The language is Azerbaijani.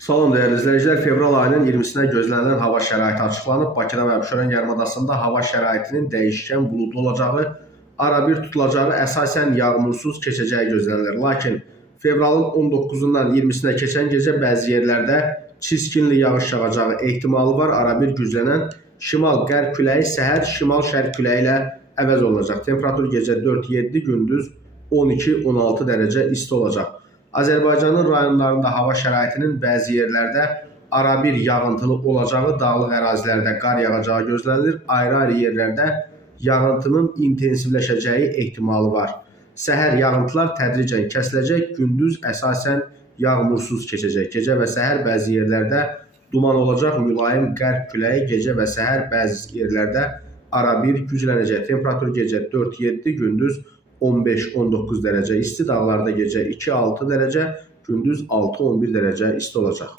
Salam değerli izleyiciler. Fevral ayının 20'sine gözlənilən hava şəraiti açıqlanıb. Bakıda və Abşeron yarımadasında hava şəraitinin dəyişkən buludlu olacağı, arabir tutulacağı, əsasən yağmursuz keçəcəyi gözlənilir. Lakin fevralın 19'undan 20'sinə keçən gecə bəzi yerlərdə çiskinli yağış yağacağı ehtimalı var. Arabir güclənən şimal-qərb küləyi səhər şimal-şərq küləyi ilə əvəz olunacaq. Temperatur gecə 4-7, gündüz 12-16 dərəcə isti olacaq. Azərbaycanın rayonlarında hava şəraitinin bəzi yerlərdə arabir yağıntılı olacağı, dağlıq ərazilərdə qar yağacağı gözlənilir. Ayrı-ayrı yerlərdə yağıntının intensivləşəcəyi ehtimalı var. Səhər yağıntılar tədricən kəsiləcək, gündüz əsasən yağmursuz keçəcək. Gecə və səhər bəzi yerlərdə duman olacaq, mülayim qərb küləyi gecə və səhər bəzi yerlərdə arabir güclənəcək. Temperatur gecə 4-7, gündüz 15-19 dərəcə isti, dağlarda gecə 2-6 dərəcə, gündüz 6-11 dərəcə isti olacaq.